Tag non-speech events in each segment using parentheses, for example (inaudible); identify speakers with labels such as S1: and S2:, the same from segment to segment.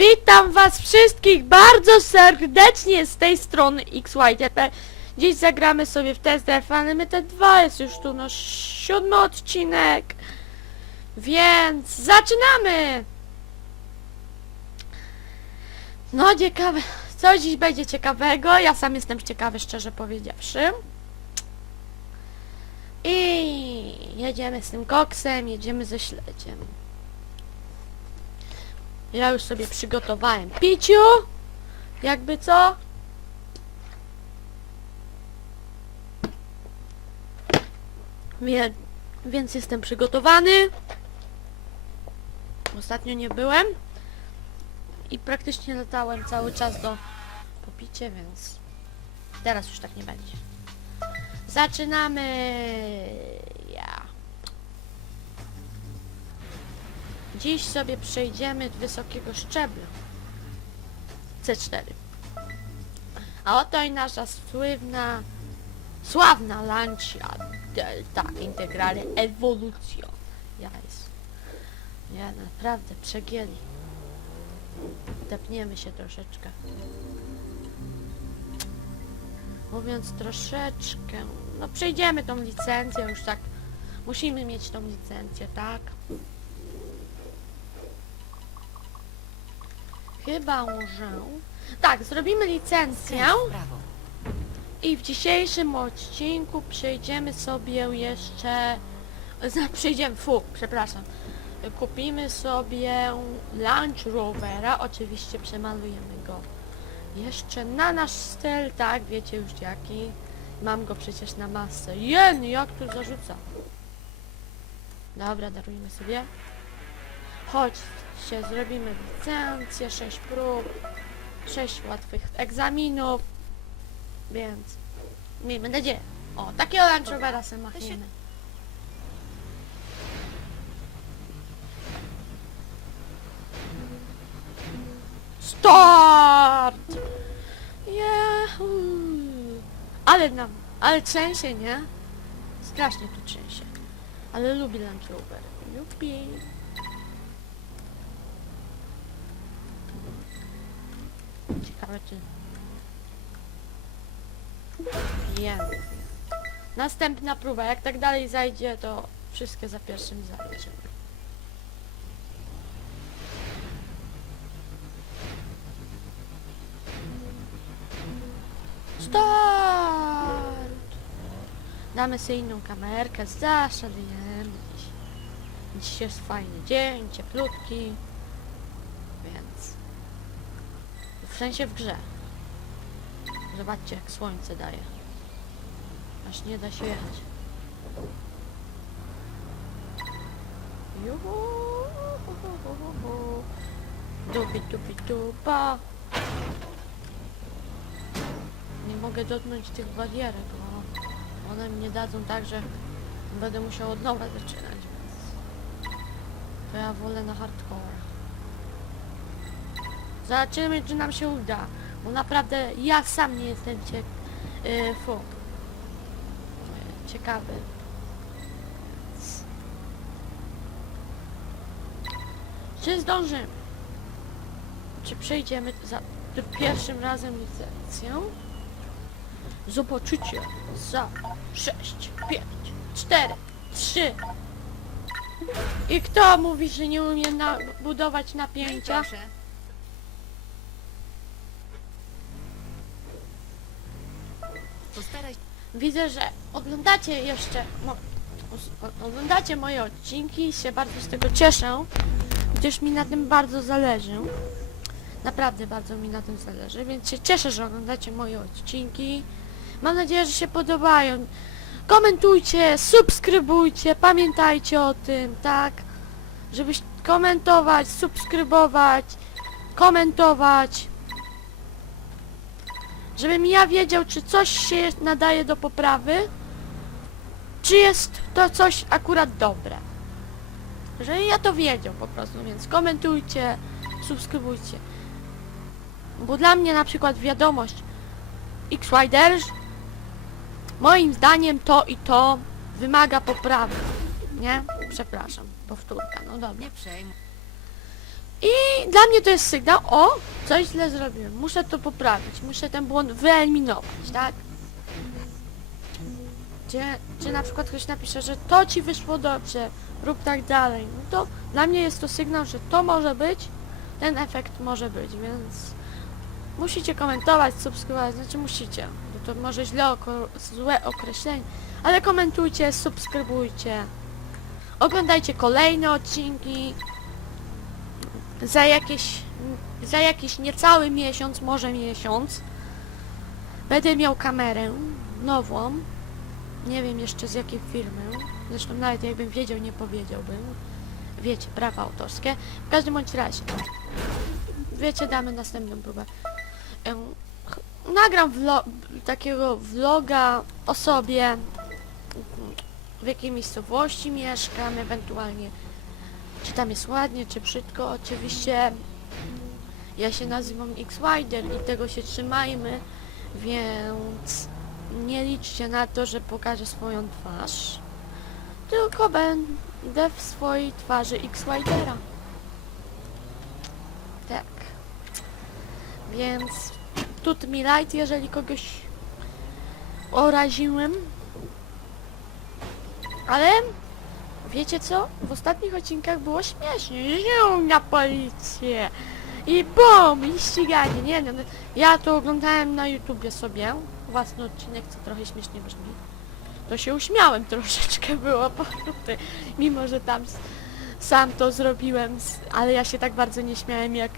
S1: Witam was wszystkich bardzo serdecznie z tej strony XYTP. Dziś zagramy sobie w test Unlimited 2, jest już tu nasz siódmy odcinek. Więc zaczynamy! No ciekawe, co dziś będzie ciekawego? Ja sam jestem ciekawy, szczerze powiedziawszy. I jedziemy z tym koksem, jedziemy ze śledziem. Ja już sobie przygotowałem piciu. Jakby co? Wie, więc jestem przygotowany. Ostatnio nie byłem. I praktycznie latałem cały czas do popicie, więc teraz już tak nie będzie. Zaczynamy. Ja. Dziś sobie przejdziemy wysokiego szczebla. C4. A oto i nasza słynna, sławna Lancia Delta Integrale Evolution. Ja jest. Ja naprawdę przegięli. Tepniemy się troszeczkę. Mówiąc troszeczkę, no przejdziemy tą licencję już tak. Musimy mieć tą licencję, tak? Chyba że... Tak, zrobimy licencję i w dzisiejszym odcinku przejdziemy sobie jeszcze... Zna, przejdziemy, fu, przepraszam. Kupimy sobie Land Rovera, oczywiście przemalujemy go jeszcze na nasz styl, tak, wiecie już jaki. Mam go przecież na masę. Jen, jak tu zarzuca. Dobra, darujmy sobie. Chodźcie, zrobimy licencję, 6 prób, 6 łatwych egzaminów, więc miejmy nadzieję. O, takiego Land Rovera sobie machniemy. Start! Yahoo! Ale nam, ale trzęsie, nie? Strasznie tu trzęsie. Ale lubi Land Rover. Lubi. Czy... Pięknie. Następna próba. Jak tak dalej zajdzie, to wszystkie za pierwszym zajdzie. Start! Damy sobie inną kamerkę, zaszalejemy. Dziś jest fajny dzień, cieplutki, więc w sensie w grze. Zobaczcie jak słońce daje. Aż nie da się jechać. Juhu, hu, hu, hu, hu, hu. Dubi dubi dupa. Nie mogę dotknąć tych barierek, bo one mnie dadzą tak, że będę musiał od nowa zaczynać, więc to ja wolę na hardcore. Zobaczymy, czy nam się uda, bo naprawdę ja sam nie jestem cie... Yy, fu. Yy, ciekawy. Czy zdążymy? Czy przejdziemy za pierwszym razem licencję? Zobaczycie za 6, 5, 4, 3. I kto mówi, że nie umie na budować napięcia? Widzę, że oglądacie jeszcze, oglądacie moje odcinki i się bardzo z tego cieszę, gdyż mi na tym bardzo zależy. Naprawdę bardzo mi na tym zależy, więc się cieszę, że oglądacie moje odcinki. Mam nadzieję, że się podobają. Komentujcie, subskrybujcie, pamiętajcie o tym, tak? Żeby komentować, subskrybować, komentować. Żebym ja wiedział, czy coś się nadaje do poprawy, czy jest to coś akurat dobre. Żeby ja to wiedział po prostu, więc komentujcie, subskrybujcie. Bo dla mnie na przykład wiadomość X-Riders moim zdaniem to i to wymaga poprawy. Nie? Przepraszam, powtórka, no dobra.
S2: Nie przejmuj.
S1: I dla mnie to jest sygnał, o, coś źle zrobiłem, muszę to poprawić, muszę ten błąd wyeliminować, tak? Czy, czy na przykład ktoś napisze, że to ci wyszło dobrze, rób tak dalej, no to dla mnie jest to sygnał, że to może być, ten efekt może być, więc musicie komentować, subskrybować, znaczy musicie, bo to może źle oko, złe określenie, ale komentujcie, subskrybujcie, oglądajcie kolejne odcinki, za jakieś, za jakiś niecały miesiąc, może miesiąc, będę miał kamerę nową, nie wiem jeszcze z jakiej firmy, zresztą nawet jakbym wiedział, nie powiedziałbym, wiecie, prawa autorskie, w każdym bądź razie, wiecie, damy następną próbę. Nagram takiego vloga o sobie, w jakiej miejscowości mieszkam, ewentualnie czy tam jest ładnie, czy brzydko. Oczywiście ja się nazywam X-Wider i tego się trzymajmy, więc nie liczcie na to, że pokażę swoją twarz, tylko będę w swojej twarzy X-Widera. Tak. Więc tut mi light, jeżeli kogoś oraziłem. Ale wiecie co? W ostatnich odcinkach było śmiesznie. Ziu na policję. I bum! I ściganie. Nie no, no, ja to oglądałem na YouTubie sobie. Własny odcinek, co trochę śmiesznie brzmi. To się uśmiałem (laughs) troszeczkę było po prostu. Mimo, że tam sam to zrobiłem, ale ja się tak bardzo nie śmiałem jak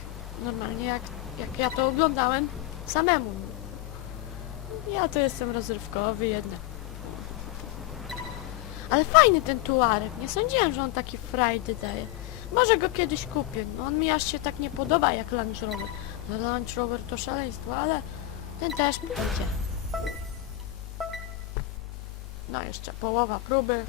S1: normalnie, jak, jak ja to oglądałem samemu. Ja to jestem rozrywkowy jednak. Ale fajny ten tuarek. Nie sądziłem, że on taki frajdy daje. Może go kiedyś kupię. No on mi aż się tak nie podoba jak Land Rover. No Land Rover to szaleństwo, ale ten też mi będzie. No jeszcze połowa próby.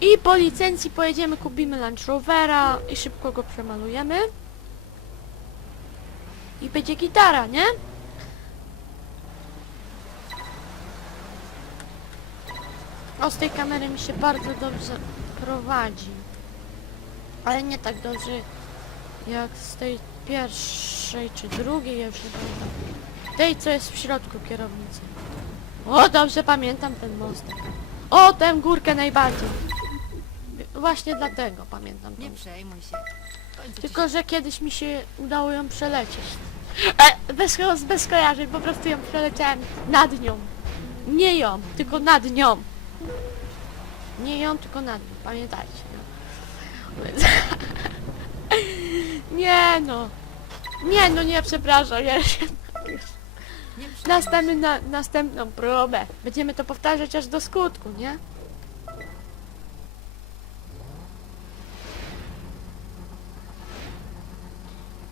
S1: I po licencji pojedziemy, kupimy Land Rovera i szybko go przemalujemy. I będzie gitara, nie? O, z tej kamery mi się bardzo dobrze prowadzi. Ale nie tak dobrze jak z tej pierwszej czy drugiej, ja już nie pamiętam. Tej, co jest w środku kierownicy. O, dobrze pamiętam ten mostek. O, tę górkę najbardziej. Właśnie dlatego pamiętam.
S2: Nie
S1: tą
S2: przejmuj się.
S1: Tylko, że kiedyś mi się udało ją przelecieć. E, bez, ko- bez skojarzeń, po prostu ją przeleciałem nad nią. Nie ją, tylko nad nią. Nie ją, tylko nad nią, pamiętajcie. No. Więc- (laughs) nie no. Nie no, nie, przepraszam, ja się... (laughs) Następny, na, następną próbę. Będziemy to powtarzać aż do skutku, nie?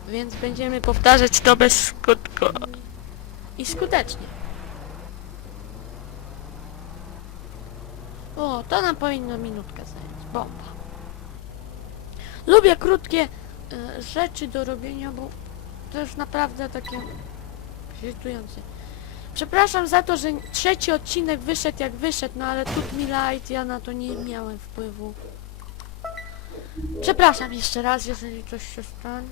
S1: Więc będziemy powtarzać to bez skutku. I skutecznie. O, to nam powinno minutkę zająć. Bomba. Lubię krótkie e, rzeczy do robienia, bo to już naprawdę takie irytujące. Przepraszam za to, że trzeci odcinek wyszedł jak wyszedł, no ale tut mi light, ja na to nie miałem wpływu. Przepraszam jeszcze raz, jeżeli coś się stanie.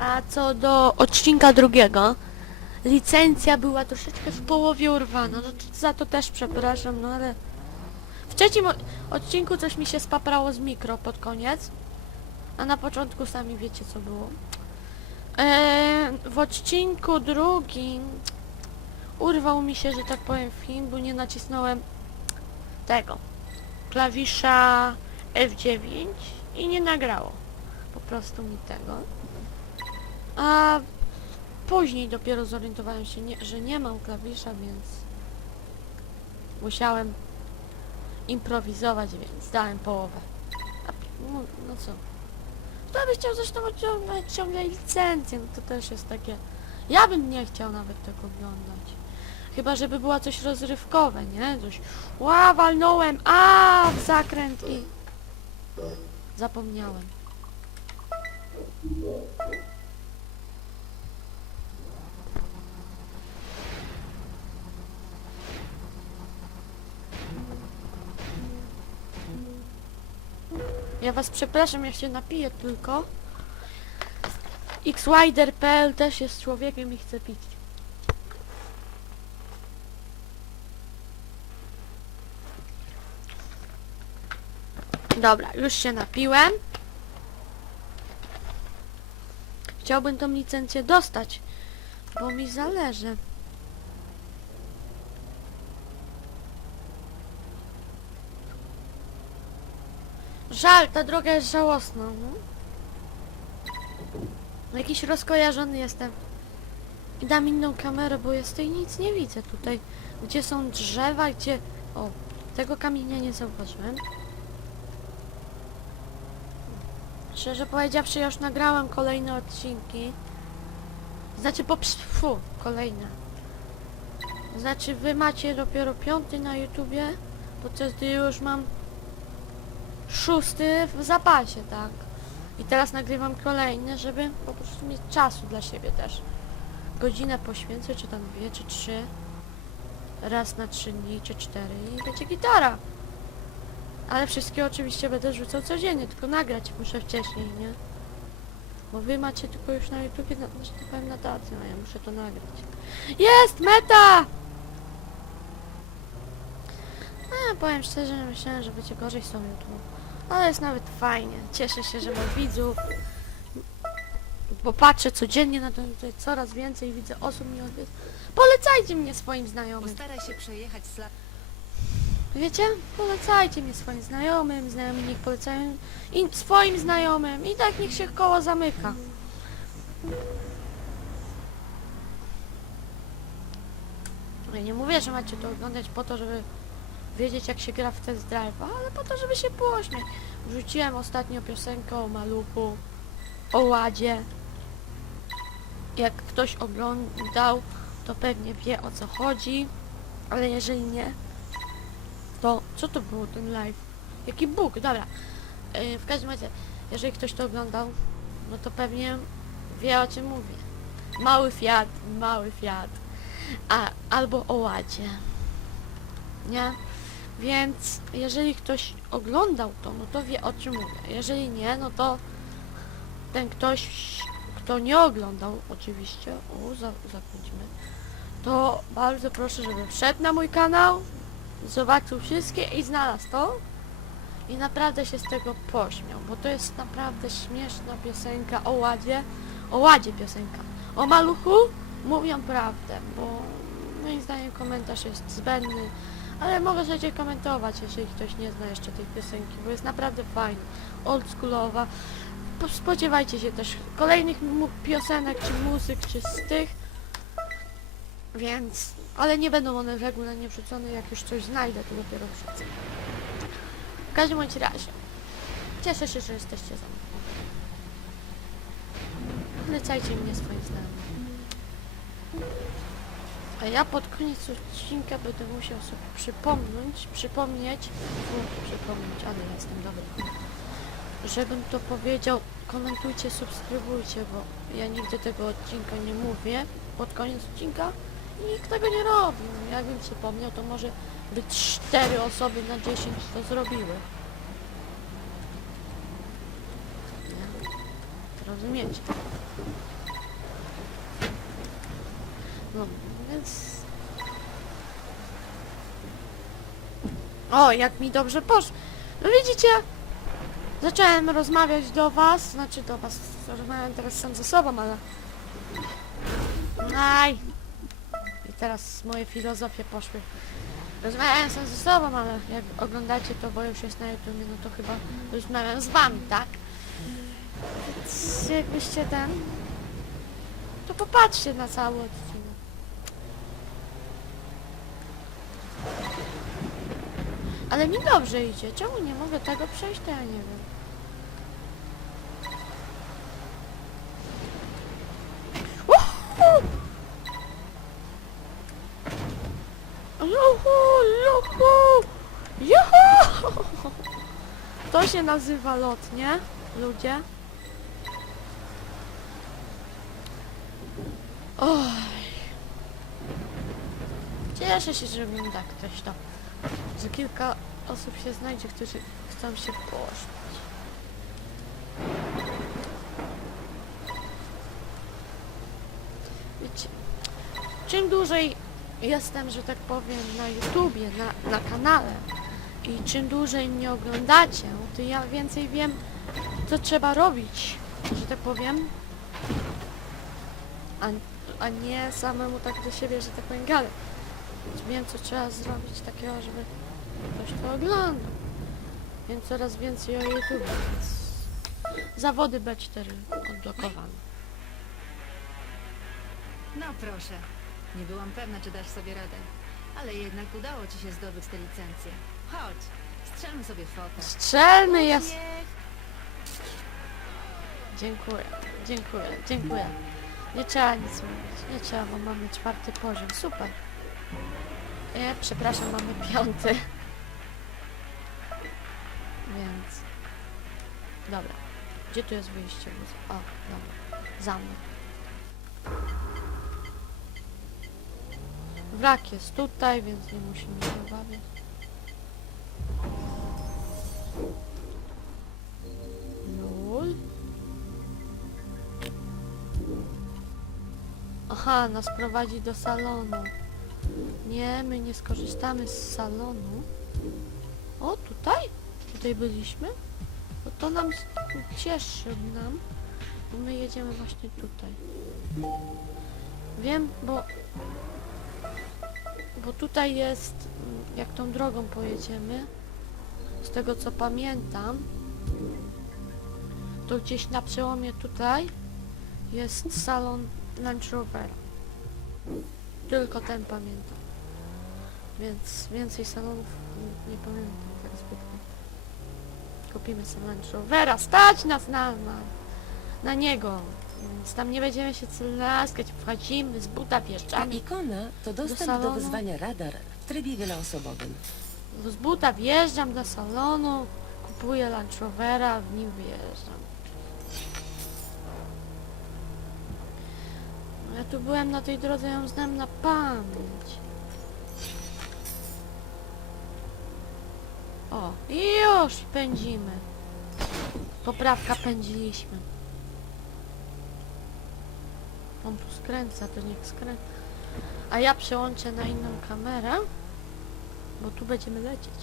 S1: A co do odcinka drugiego, licencja była troszeczkę w połowie urwana, no za to też przepraszam, no ale... W trzecim odcinku coś mi się spaprało z mikro pod koniec, a na początku sami wiecie co było. Eee, w odcinku drugim urwał mi się, że tak powiem, film, bo nie nacisnąłem tego klawisza F9 i nie nagrało po prostu mi tego. A później dopiero zorientowałem się, nie, że nie mam klawisza, więc musiałem improwizować, więc dałem połowę. A, no, no co? Kto by chciał zresztą odciągać ciągle licencję? No to też jest takie... Ja bym nie chciał nawet tego oglądać. Chyba, żeby była coś rozrywkowe, nie? Coś... Ła, walnąłem! A, w zakręt i... Zapomniałem. Ja was przepraszam, ja się napiję tylko. XWider.pl też jest człowiekiem i chce pić. Dobra, już się napiłem. Chciałbym tą licencję dostać, bo mi zależy. Żal, ta droga jest żałosna. No. Jakiś rozkojarzony jestem. I dam inną kamerę, bo ja z tej nic nie widzę tutaj. Gdzie są drzewa, gdzie... O, tego kamienia nie zauważyłem. Szczerze powiedziawszy, już nagrałem kolejne odcinki. Znaczy, po... Fu, kolejne. Znaczy, wy macie dopiero piąty na YouTubie, podczas gdy już mam szósty w zapasie, tak? I teraz nagrywam kolejny, żeby po prostu mieć czasu dla siebie też. Godzinę poświęcę, czy tam dwie, czy trzy. Raz na trzy dni, czy cztery i będzie gitara. Ale wszystkie oczywiście będę rzucał codziennie, tylko nagrać muszę wcześniej, nie? Bo wy macie tylko już na YouTubie, na, że tak powiem, notację, a ja muszę to nagrać. Jest! Meta! A, powiem szczerze, myślałem, że będzie gorzej z tą. Ale jest nawet fajnie. Cieszę się, że mam widzów. Bo patrzę codziennie na to tutaj coraz więcej widzę osób mi odwiedza. Polecajcie mnie swoim znajomym.
S2: Postaraj się przejechać slab...
S1: Wiecie? Polecajcie mnie swoim znajomym, znajomi niech polecają i swoim znajomym i tak niech się koło zamyka. Ja nie mówię, że macie to oglądać po to, żeby wiedzieć jak się gra w test drive, ale po to, żeby się pośmiać. Wrzuciłem ostatnio piosenkę o maluchu, o ładzie. Jak ktoś oglądał, to pewnie wie o co chodzi, ale jeżeli nie, to co to było ten live? Jaki Bóg, dobra. Yy, w każdym razie, jeżeli ktoś to oglądał, no to pewnie wie o czym mówię. Mały Fiat, mały Fiat. A, albo o ładzie. Nie? Więc jeżeli ktoś oglądał to, no to wie o czym mówię. Jeżeli nie, no to ten ktoś, kto nie oglądał, oczywiście, o, za, zakończmy, to bardzo proszę, żeby wszedł na mój kanał, zobaczył wszystkie i znalazł to i naprawdę się z tego pośmiał, bo to jest naprawdę śmieszna piosenka o ładzie, o ładzie piosenka. O maluchu mówią prawdę, bo moim zdaniem komentarz jest zbędny, ale mogę sobie komentować, jeżeli ktoś nie zna jeszcze tej piosenki, bo jest naprawdę fajna, oldschoolowa. Po- Spodziewajcie się też kolejnych piosenek, czy muzyk, czy z tych, więc, ale nie będą one regularnie wrzucone, jak już coś znajdę, to dopiero wrzucę. W każdym bądź razie, cieszę się, że jesteście ze mną. Mnie swoim znajomym. A ja pod koniec odcinka będę musiał sobie przypomnieć, przypomnieć, przypomnieć, ale jestem dobry. Żebym to powiedział, komentujcie, subskrybujcie, bo ja nigdy tego odcinka nie mówię pod koniec odcinka nikt tego nie robi. No, Jakbym przypomniał, to może by cztery osoby na 10 to zrobiły. Rozumiecie? No, więc... O, jak mi dobrze poszło. No widzicie? Zacząłem rozmawiać do was, znaczy do was, rozmawiam teraz sam ze sobą, ale... Aj! I teraz moje filozofie poszły. Rozmawiałem sam ze sobą, ale jak oglądacie to, bo już jest na YouTubie, no to chyba rozmawiam z wami, tak? Więc jakbyście ten... To popatrzcie na cały odcinek. Ale mi dobrze idzie. Czemu nie mogę tego przejść, to ja nie wiem. Uhu! Juhu, juhu, juhu! To się nazywa lot, nie? Ludzie. Oj. Cieszę się, że mi tak ktoś to że kilka osób się znajdzie, którzy chcą się położyć. Wiecie, czym dłużej jestem, że tak powiem, na YouTubie, na, na kanale i czym dłużej mnie oglądacie, to ja więcej wiem, co trzeba robić, że tak powiem, a, a nie samemu tak do siebie, że tak powiem, gadać. Więc wiem, co trzeba zrobić takiego, żeby ktoś to oglądał. Więc coraz więcej o YouTube, więc zawody B4 odblokowane.
S2: No proszę. Nie byłam pewna, czy dasz sobie radę. Ale jednak udało ci się zdobyć tę licencję. Chodź, strzelmy sobie fotę.
S1: Strzelmy jest! Dziękuję, dziękuję, dziękuję. Nie trzeba nic mówić, nie trzeba, bo mamy czwarty poziom, super. Nie, przepraszam, mamy piąty. Więc... Dobra. Gdzie tu jest wyjście? O, dobra. Za mną. Wrak jest tutaj, więc nie musimy się obawiać. Nul. Aha, nas prowadzi do salonu. Nie, my nie skorzystamy z salonu. O, tutaj? Tutaj byliśmy? No to nam cieszy nam, bo my jedziemy właśnie tutaj. Wiem, bo bo tutaj jest, mm, jak tą drogą pojedziemy, z tego co pamiętam, to gdzieś na przełomie tutaj jest salon Land Rovera. Tylko ten pamiętam. Więc więcej salonów nie pamiętam tak zbytnio. Kupimy sobie Land Rovera, stać nas na, na, na niego. Więc tam nie będziemy się laskać, wchodzimy z buta,
S3: Ta ikona to dostęp do,
S1: salonu?
S3: wyzwania radar w trybie wieloosobowym.
S1: Z buta wjeżdżam do salonu, kupuję Land Rovera, w nim wyjeżdżam. Ja tu byłem na tej drodze, ją znam na pamięć. O, i już pędzimy. Poprawka pędziliśmy. On tu skręca, to niech skręca. A ja przełączę na inną kamerę. Bo tu będziemy lecieć.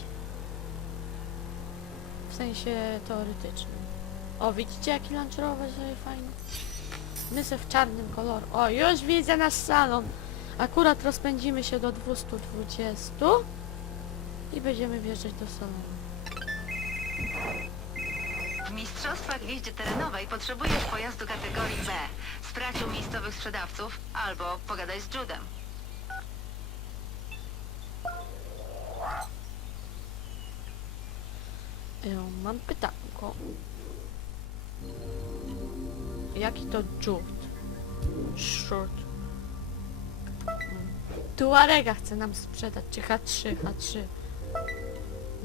S1: W sensie teoretycznym. O, widzicie jaki Land Rover fajny? My se w czarnym kolorze. O, już widzę nasz salon. Akurat rozpędzimy się do 220 i będziemy wjeżdżać do salonu.
S4: W mistrzostwach w jeździe terenowej potrzebujesz pojazdu kategorii B. Sprawdź u miejscowych sprzedawców albo pogadaj z Judem.
S1: Ja mam pytanko. Jaki to Jude? Short. Tuarega chce nam sprzedać, czy H3, H3.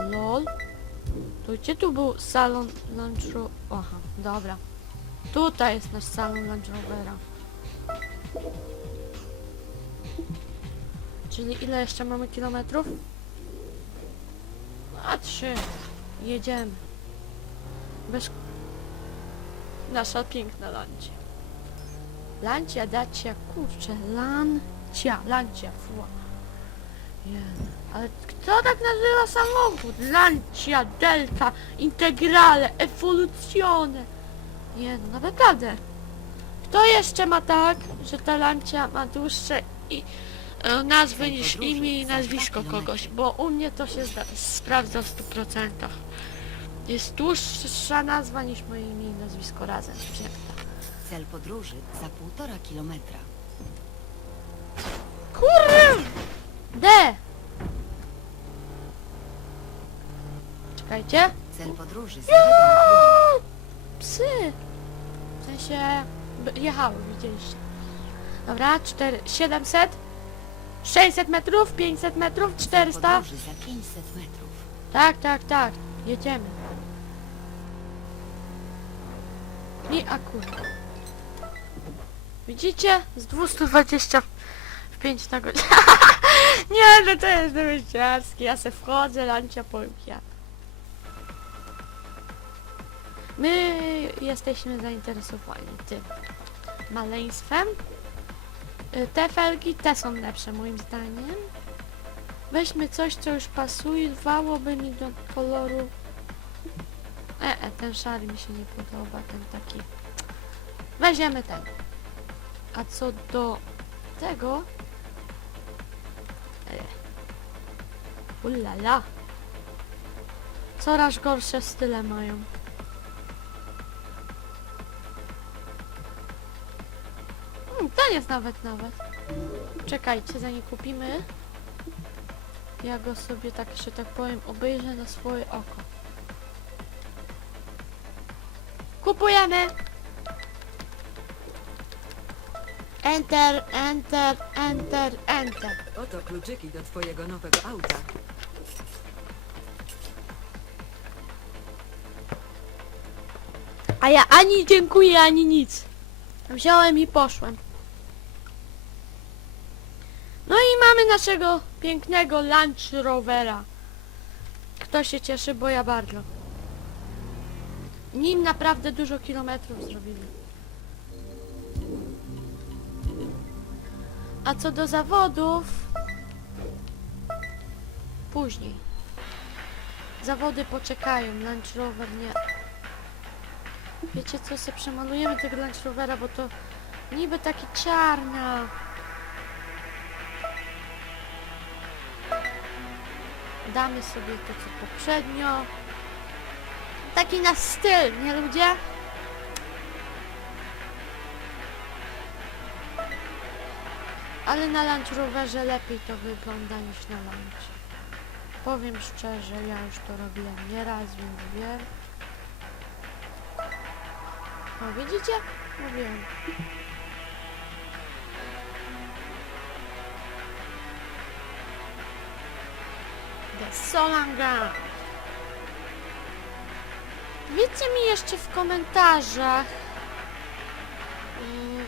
S1: LOL. To gdzie tu był salon Ro- Aha, dobra. Tutaj jest nasz salon Land Rovera. Czyli ile jeszcze mamy kilometrów? A trzy. Jedziemy. Bez... Nasza piękna Lancia. Lancia, Dacia, kurczę, Lancia, Lancia, fuła. Ale kto tak nazywa samochód? Lancia, Delta, Integrale, Evoluzione. Nie no, naprawdę. Kto jeszcze ma tak, że ta Lancia ma dłuższe i e, nazwy niż imię i nazwisko kogoś? Bo u mnie to się zda- sprawdza w 100%. Jest dłuższa nazwa niż moje imię i nazwisko razem wzięte.
S3: Cel podróży za półtora kilometra.
S1: Kurde! D! Czekajcie.
S3: Cel podróży.
S1: Psy! W sensie... b- jechały, widzieliście. Dobra, 4, 700 600 metrów, 500 metrów,
S3: Cel
S1: 400
S3: podróży za 500 metrów.
S1: Tak, tak, tak. Jedziemy. I akurat. Widzicie? Z 225 na godzinę. (laughs) (laughs) Nie, no to jest wyściarskie. Ja se wchodzę, lancia ja. My jesteśmy zainteresowani tym maleństwem. Y, Te felgi, te są lepsze moim zdaniem. Weźmy coś, co już pasowałoby mi do koloru. E, e, ten szary mi się nie podoba, ten taki. Weźmiemy ten. A co do tego... Ulala. Coraz gorsze style mają. Hmm, ten jest nawet, nawet. Czekajcie, zanim kupimy. Ja go sobie tak, że tak powiem, obejrzę na swoje oko. Kupujemy! Enter, enter, enter, enter.
S5: Oto kluczyki do twojego nowego auta.
S1: A ja ani dziękuję, ani nic. Wziąłem i poszłem. No i mamy naszego pięknego Land Rovera. Kto się cieszy, bo ja bardzo. Nim naprawdę dużo kilometrów zrobili. A co do zawodów... Później. Zawody poczekają, Land Rover nie. Wiecie co, sobie przemalujemy tego Land Rovera, bo to niby taki czarna. Damy sobie to co poprzednio. Taki na styl, nie ludzie? Ale na Land Roverze lepiej to wygląda niż na Land. Powiem szczerze, ja już to robiłem nieraz, więc wiem. O, widzicie? Mówiłem. The Solanga. Wiedzcie mi jeszcze w komentarzach, mm,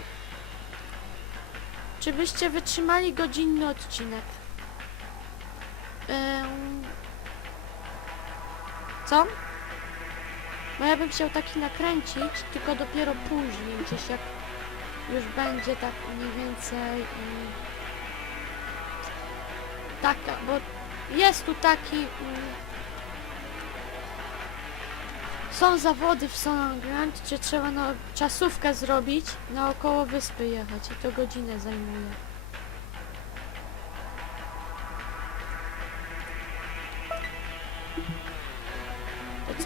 S1: czy byście wytrzymali godzinny odcinek. Co? No ja bym chciał taki nakręcić, tylko dopiero później, gdzieś jak już będzie tak mniej więcej mm, taka, bo jest tu taki mm, są zawody w Sonogrand, gdzie trzeba no, czasówkę zrobić, naokoło wyspy jechać i to godzinę zajmuje.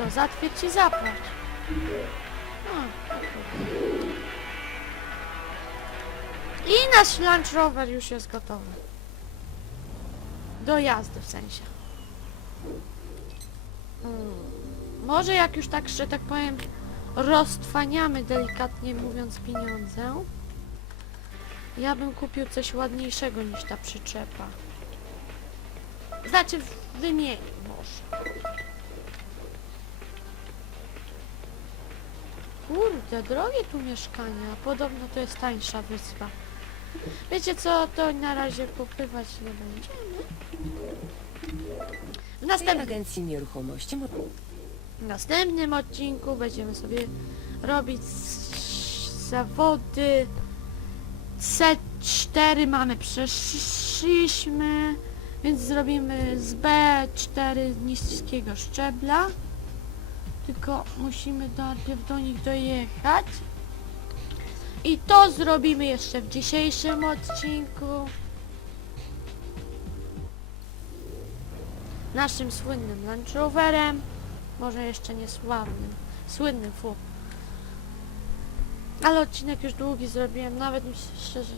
S1: Co, zatwierdź i zapłać. No, I nasz Land Rover już jest gotowy. Do jazdy w sensie. Hmm. Może jak już tak, że tak powiem, roztwaniamy delikatnie mówiąc pieniądze, ja bym kupił coś ładniejszego niż ta przyczepa. Znaczy wymienił może. Kurde, drogie tu mieszkania. Podobno to jest tańsza wyspa. Wiecie co, to na razie pokrywać nie będziemy. W
S3: W tej
S1: następnym,
S3: agencji nieruchomości mo-
S1: w następnym odcinku będziemy sobie robić s- zawody C4 mamy przeszliśmy, więc zrobimy z B4 niskiego szczebla. Tylko musimy najpierw do nich dojechać. I to zrobimy jeszcze w dzisiejszym odcinku. Naszym słynnym Land Roverem. Może jeszcze nie sławnym. Słynnym, fu. Ale odcinek już długi zrobiłem. Nawet mi się szczerze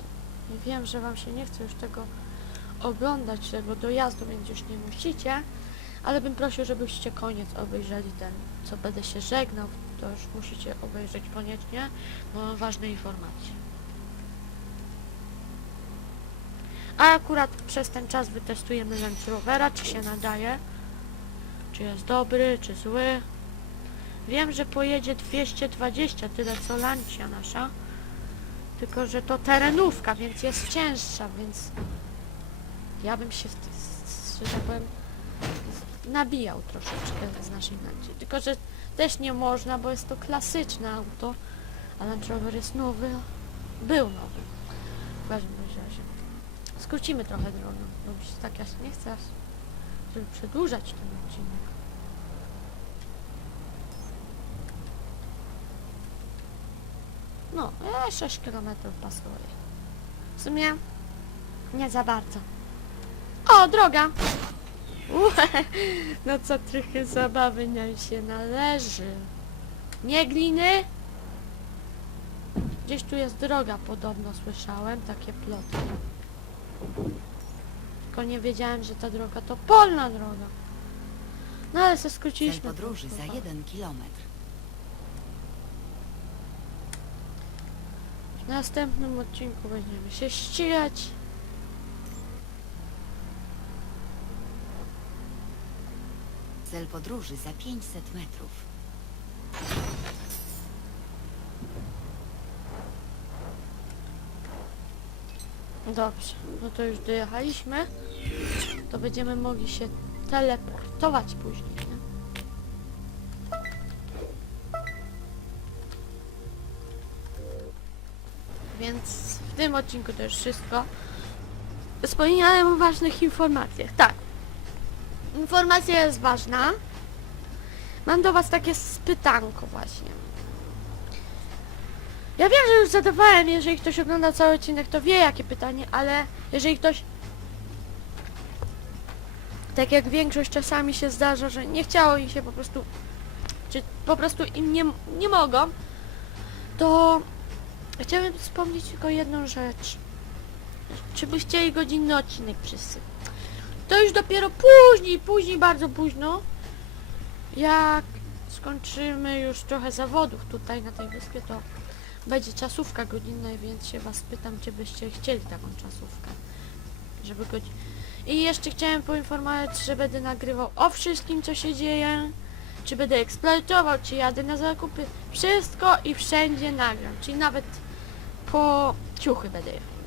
S1: wiem, że wam się nie chce już tego oglądać, tego dojazdu, więc już nie musicie. Ale bym prosił, żebyście koniec obejrzeli ten, co będę się żegnał. To już musicie obejrzeć koniecznie, bo mam ważne informacje. A akurat przez ten czas wytestujemy Land Rovera, czy się nadaje, czy jest dobry, czy zły. Wiem, że pojedzie 220, tyle co Lancia nasza. Tylko, że to terenówka, więc jest cięższa, więc ja bym się, że tak powiem, nabijał troszeczkę z naszej Lanci. Tylko, że też nie można, bo jest to klasyczne auto, a Land Rover jest nowy. Był nowy. W każdym razie. Skrócimy trochę drogę, bo mi się tak jasno nie chce, aż, żeby przedłużać ten odcinek. No, e, 6 km pasuje. W sumie nie za bardzo. O, droga! Ue, (laughs) no co trochę zabawy nam się należy. Nie gliny? Gdzieś tu jest droga podobno słyszałem, takie plotki. Tylko nie wiedziałem, że ta droga to polna droga. No ale se
S3: Cel
S1: skróciliśmy.
S3: podróży za jeden kilometr.
S1: W następnym odcinku będziemy się ścigać.
S3: Cel podróży za 500 metrów.
S1: Dobrze, no to już dojechaliśmy. To będziemy mogli się teleportować później, nie? Więc w tym odcinku to już wszystko. Wspomniałem o ważnych informacjach. Tak. Informacja jest ważna. Mam do Was takie spytanko właśnie. Ja wiem, że już zadawałem, jeżeli ktoś ogląda cały odcinek, to wie jakie pytanie, ale jeżeli ktoś tak jak większość czasami się zdarza, że nie chciało im się po prostu, czy po prostu im nie, nie mogą, to chciałbym wspomnieć tylko jedną rzecz. Czy by chcieli godzinny odcinek wszyscy? To już dopiero później, później, bardzo późno, jak skończymy już trochę zawodów tutaj na tej wyspie, to będzie czasówka godzinna, więc się was pytam, czy byście chcieli taką czasówkę. Żeby godzi... I jeszcze chciałem poinformować, że będę nagrywał o wszystkim, co się dzieje, czy będę eksploatował, czy jadę na zakupy, wszystko i wszędzie nagram, czyli nawet po ciuchy będę jechał,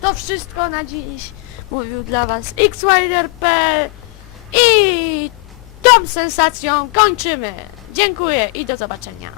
S1: to wszystko na dziś mówił dla was xwider.pl i tą sensacją kończymy. Dziękuję i do zobaczenia.